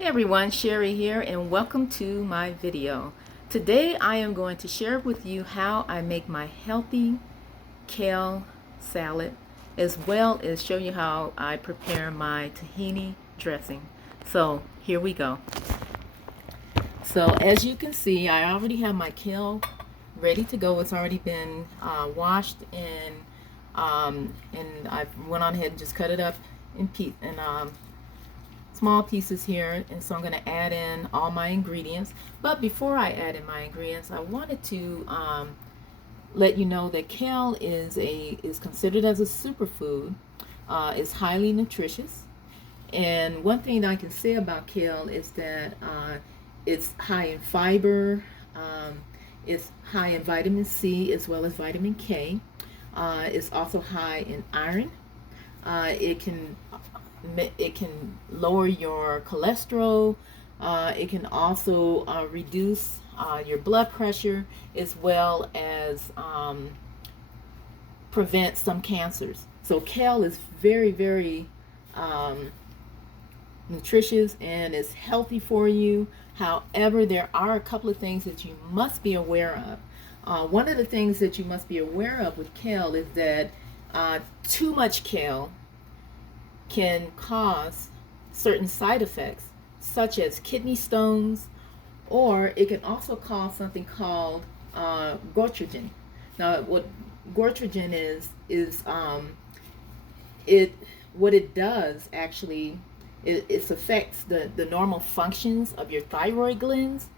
Hey everyone, Sherry here and welcome to my video. Today I am going to share with you how I make my healthy kale salad, as well as show you how I prepare my tahini dressing. So here we go. So as you can see, I already have my kale ready to go. It's already been washed and I went on ahead and just cut it up in small pieces here, and so I'm going to add in all my ingredients. But before I add in my ingredients, I wanted to let you know that kale is considered as a superfood. It's highly nutritious, and one thing I can say about kale is that it's high in fiber. It's high in vitamin C as well as vitamin K. It's also high in iron. It can lower your cholesterol. It can also reduce your blood pressure, as well as prevent some cancers. So kale is very nutritious and it's healthy for you. However, there are a couple of things that you must be aware of. One of the things that you must be aware of with kale is that too much kale can cause certain side effects, such as kidney stones, or it can also cause something called goitrogen. Now, what goitrogen is what it does actually, it affects the normal functions of your thyroid glands,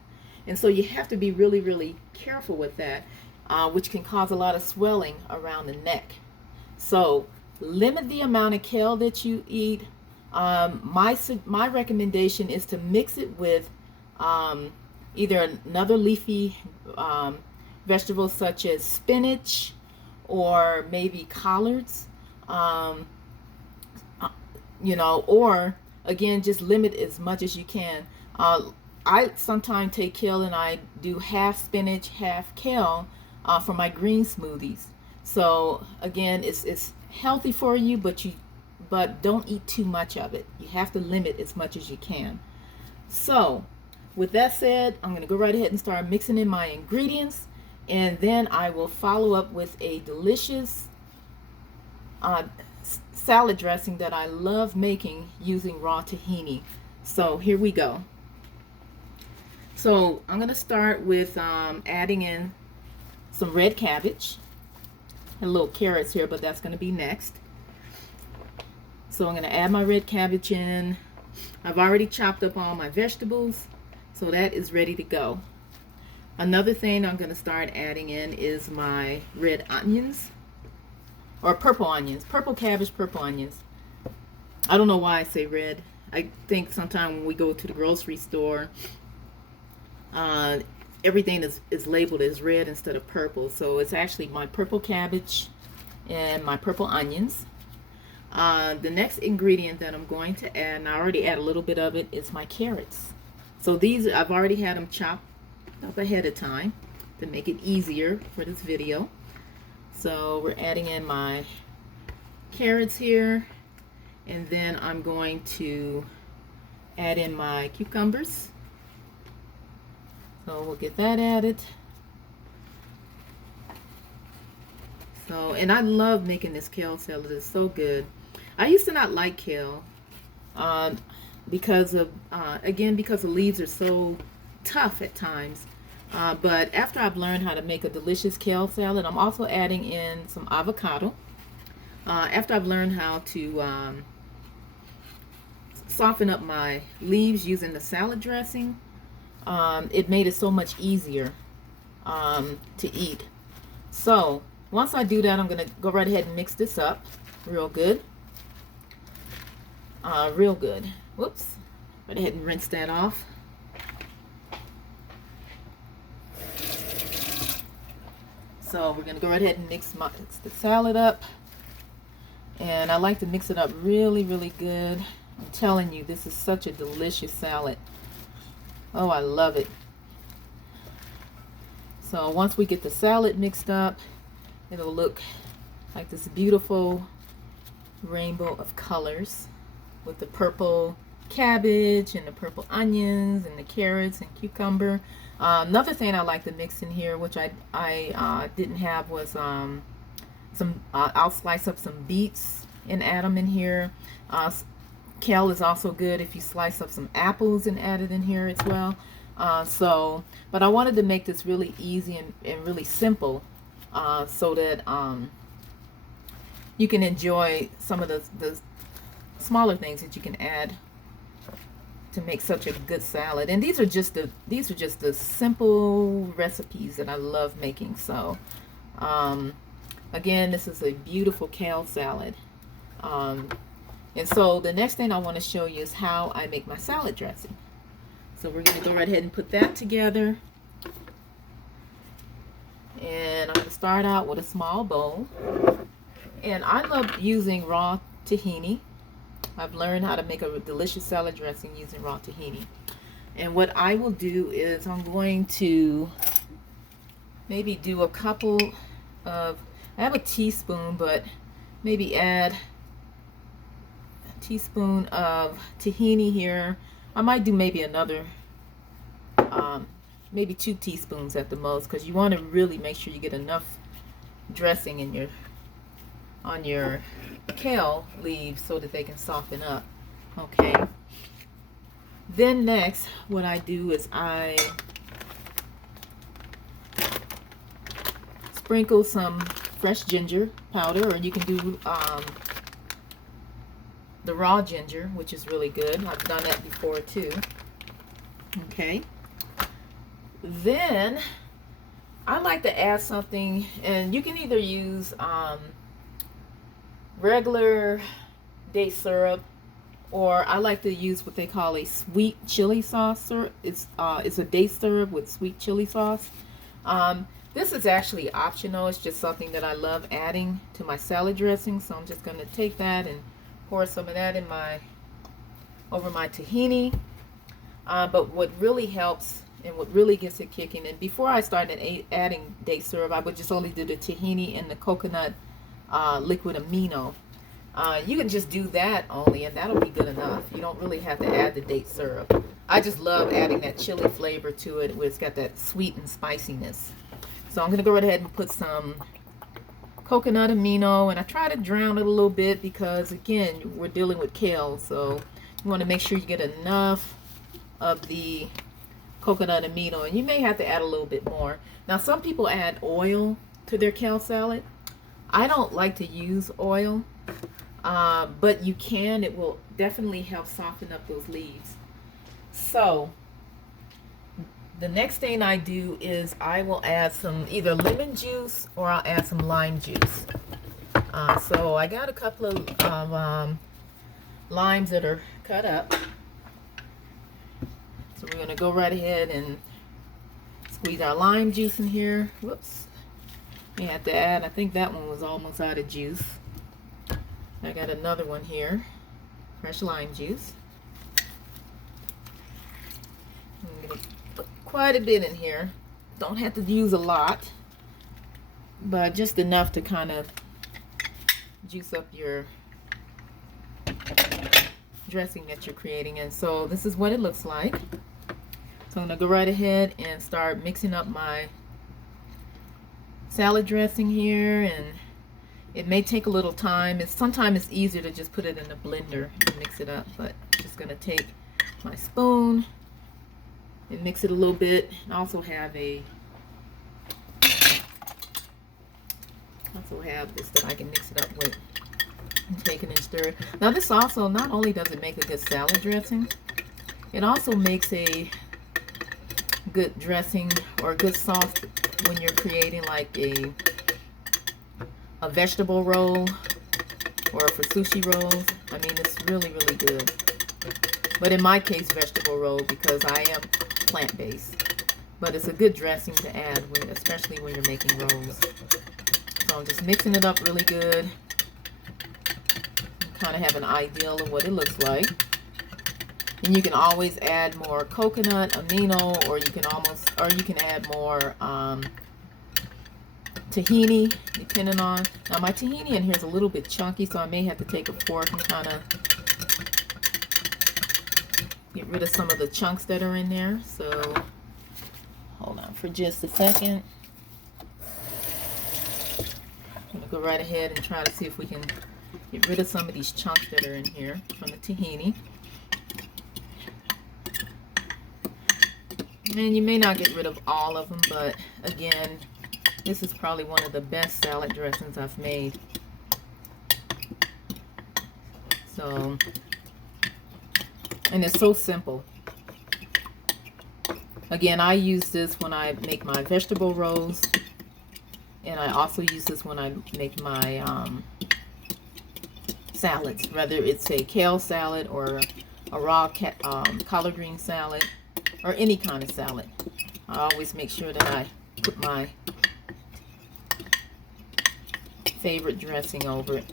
and so you have to be really careful with that, which can cause a lot of swelling around the neck. So limit the amount of kale that you eat. My recommendation is to mix it with either another leafy vegetable such as spinach or maybe collards, or again, just limit as much as you can. I sometimes take kale and I do half spinach, half kale for my green smoothies. So again, it's healthy for you, but don't eat too much of it. You have to limit as much as you can. So with that said, I'm going to go right ahead and start mixing in my ingredients, and then I will follow up with a delicious salad dressing that I love making using raw tahini. So here we go. So I'm going to start with adding in some red cabbage and little carrots here, but that's going to be next. So I'm going to add my red cabbage in. I've already chopped up all my vegetables, so that is ready to go. Another thing I'm going to start adding in is my red onions, or purple onions, purple cabbage, purple onions. I don't know why I say red. I think sometimes when we go to the grocery store, everything is labeled as red instead of purple. So it's actually my purple cabbage and my purple onions. The next ingredient that I'm going to add, and I already add a little bit of it, is my carrots. So these, I've already had them chopped up ahead of time to make it easier for this video. So we're adding in my carrots here, and then I'm going to add in my cucumbers. So we'll get that added. So, and I love making this kale salad. It's so good. I used to not like kale because of the leaves are so tough at times. But after I've learned how to make a delicious kale salad, I'm also adding in some avocado. After I've learned how to soften up my leaves using the salad dressing, it made it so much easier to eat. So once I do that, I'm going to go right ahead and mix this up real good. Real good. Whoops. Go ahead and rinse that off. So we're going to go right ahead and mix the salad up. And I like to mix it up really good. I'm telling you, this is such a delicious salad. Oh, I love it. So once we get the salad mixed up, it'll look like this beautiful rainbow of colors with the purple cabbage and the purple onions and the carrots and cucumber. Another thing I like to mix in here, which I didn't have, was some I'll slice up some beets and add them in here. Kale is also good if you slice up some apples and add it in here as well. But I wanted to make this really easy and really simple, so that you can enjoy some of the smaller things that you can add to make such a good salad. And these are just the simple recipes that I love making. So again, this is a beautiful kale salad. And so the next thing I want to show you is how I make my salad dressing. So we're going to go right ahead and put that together. And I'm going to start out with a small bowl. And I love using raw tahini. I've learned how to make a delicious salad dressing using raw tahini. And what I will do is I'm going to maybe do a couple of, I have a teaspoon, but maybe add a teaspoon of tahini here. I might do maybe another, maybe 2 teaspoons at the most, because you want to really make sure you get enough dressing in on your kale leaves so that they can soften up. Okay. Then next, what I do is I sprinkle some fresh ginger powder, or you can do the raw ginger, which is really good. I've done that before too. Okay. Then I like to add something, and you can either use regular date syrup, or I like to use what they call a sweet chili sauce. It's a date syrup with sweet chili sauce. This is actually optional. It's just something that I love adding to my salad dressing. So I'm just going to take that and pour some of that in over my tahini. But what really helps and what really gets it kicking, and before I started adding date syrup, I would just only do the tahini and the coconut liquid amino. You can just do that only, and that'll be good enough. You don't really have to add the date syrup. I just love adding that chili flavor to it, where it's got that sweet and spiciness. So I'm going to go right ahead and put some coconut amino, and I try to drown it a little bit because, again, we're dealing with kale, so you want to make sure you get enough of the coconut amino, and you may have to add a little bit more. Now, some people add oil to their kale salad. I don't like to use oil, but you can. It will definitely help soften up those leaves. So the next thing I do is I will add some either lemon juice or I'll add some lime juice. So I got a couple of limes that are cut up. So we're going to go right ahead and squeeze our lime juice in here. Whoops. We have to add, I think that one was almost out of juice. I got another one here, fresh lime juice. I'm going to put quite a bit in here. Don't have to use a lot, but just enough to kind of juice up your dressing that you're creating. And so this is what it looks like. So I'm going to go right ahead and start mixing up my salad dressing here, and it may take a little time. Sometimes it's easier to just put it in a blender and mix it up, but I'm just going to take my spoon and mix it a little bit. I also have this that I can mix it up with. And take it and stir it. Now this also, not only does it make a good salad dressing, it also makes a good dressing or a good sauce when you're creating like a vegetable roll or for sushi rolls. I mean, it's really, really good. But in my case, vegetable roll, because I am plant-based. But it's a good dressing to add, especially when you're making rolls. So I'm just mixing it up really good. Kind of have an ideal of what it looks like. And you can always add more coconut amino, or you can add more tahini, depending on. Now my tahini in here is a little bit chunky, so I may have to take a fork and kind of get rid of some of the chunks that are in there. So hold on for just a second. I'm going to go right ahead and try to see if we can get rid of some of these chunks that are in here from the tahini. And you may not get rid of all of them, but again, this is probably one of the best salad dressings I've made. So, and it's so simple. Again, I use this when I make my vegetable rolls, and I also use this when I make my salads, whether it's a kale salad or a raw collard green salad or any kind of salad. I always make sure that I put my favorite dressing over it.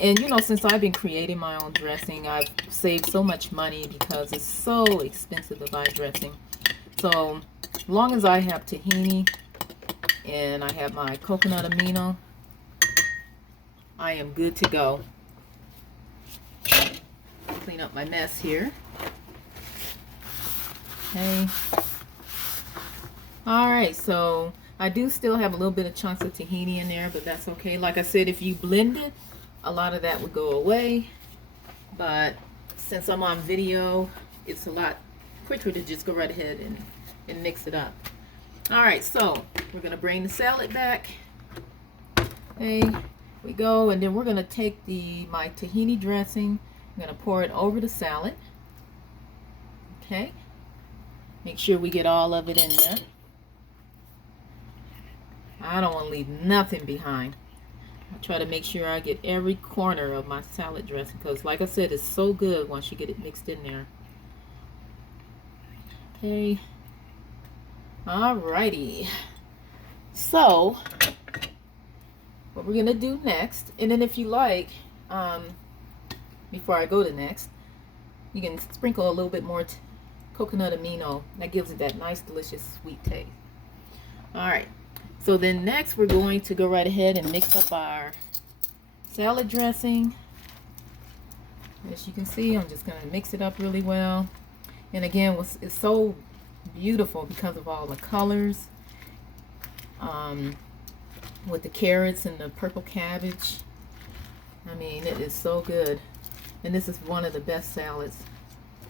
And you know, since I've been creating my own dressing, I've saved so much money because it's so expensive to buy dressing. So as long as I have tahini and I have my coconut amino, I am good to go. Clean up my mess here. Okay. Alright, so I do still have a little bit of chunks of tahini in there, but that's okay. Like I said, if you blend it, a lot of that would go away. But since I'm on video, it's a lot quicker to just go right ahead and mix it up. Alright, so we're going to bring the salad back. Okay, we go, and then we're going to take my tahini dressing. I'm going to pour it over the salad. Okay. Make sure we get all of it in there. I don't want to leave nothing behind. I try to make sure I get every corner of my salad dressing because, like I said, it's so good once you get it mixed in there. Okay. Alrighty. So, what we're going to do next, and then if you like, before I go to next, you can sprinkle a little bit more coconut amino. That gives it that nice, delicious, sweet taste. Alright. So then next we're going to go right ahead and mix up our salad dressing. As you can see, I'm just going to mix it up really well. And again, it's so beautiful because of all the colors. With the carrots and the purple cabbage. I mean, it is so good. And this is one of the best salads,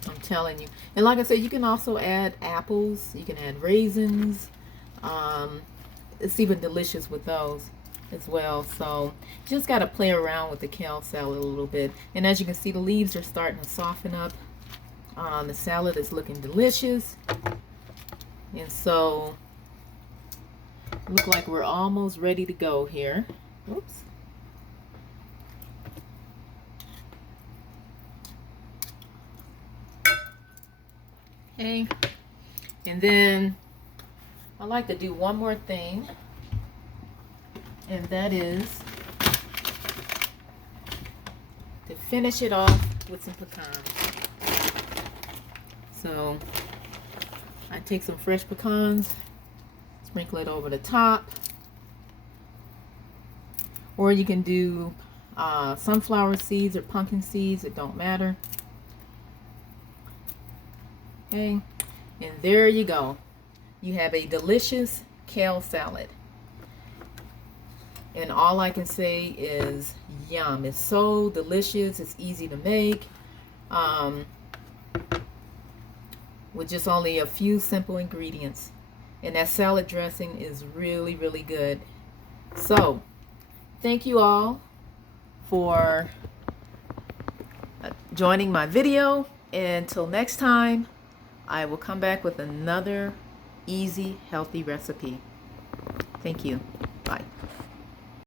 I'm telling you. And like I said, you can also add apples. You can add raisins. It's even delicious with those as well. So just got to play around with the kale salad a little bit. And as you can see, the leaves are starting to soften up. The salad is looking delicious. And so look like we're almost ready to go here. Oops. Okay. And then I like to do one more thing, and that is to finish it off with some pecans. So I take some fresh pecans, sprinkle it over the top, or you can do sunflower seeds or pumpkin seeds, it don't matter. Okay, and there you go. You have a delicious kale salad. And all I can say is yum. It's so delicious. It's easy to make. With just only a few simple ingredients. And that salad dressing is really, really good. So, thank you all for joining my video. Until next time, I will come back with another easy, healthy recipe. Thank you. Bye.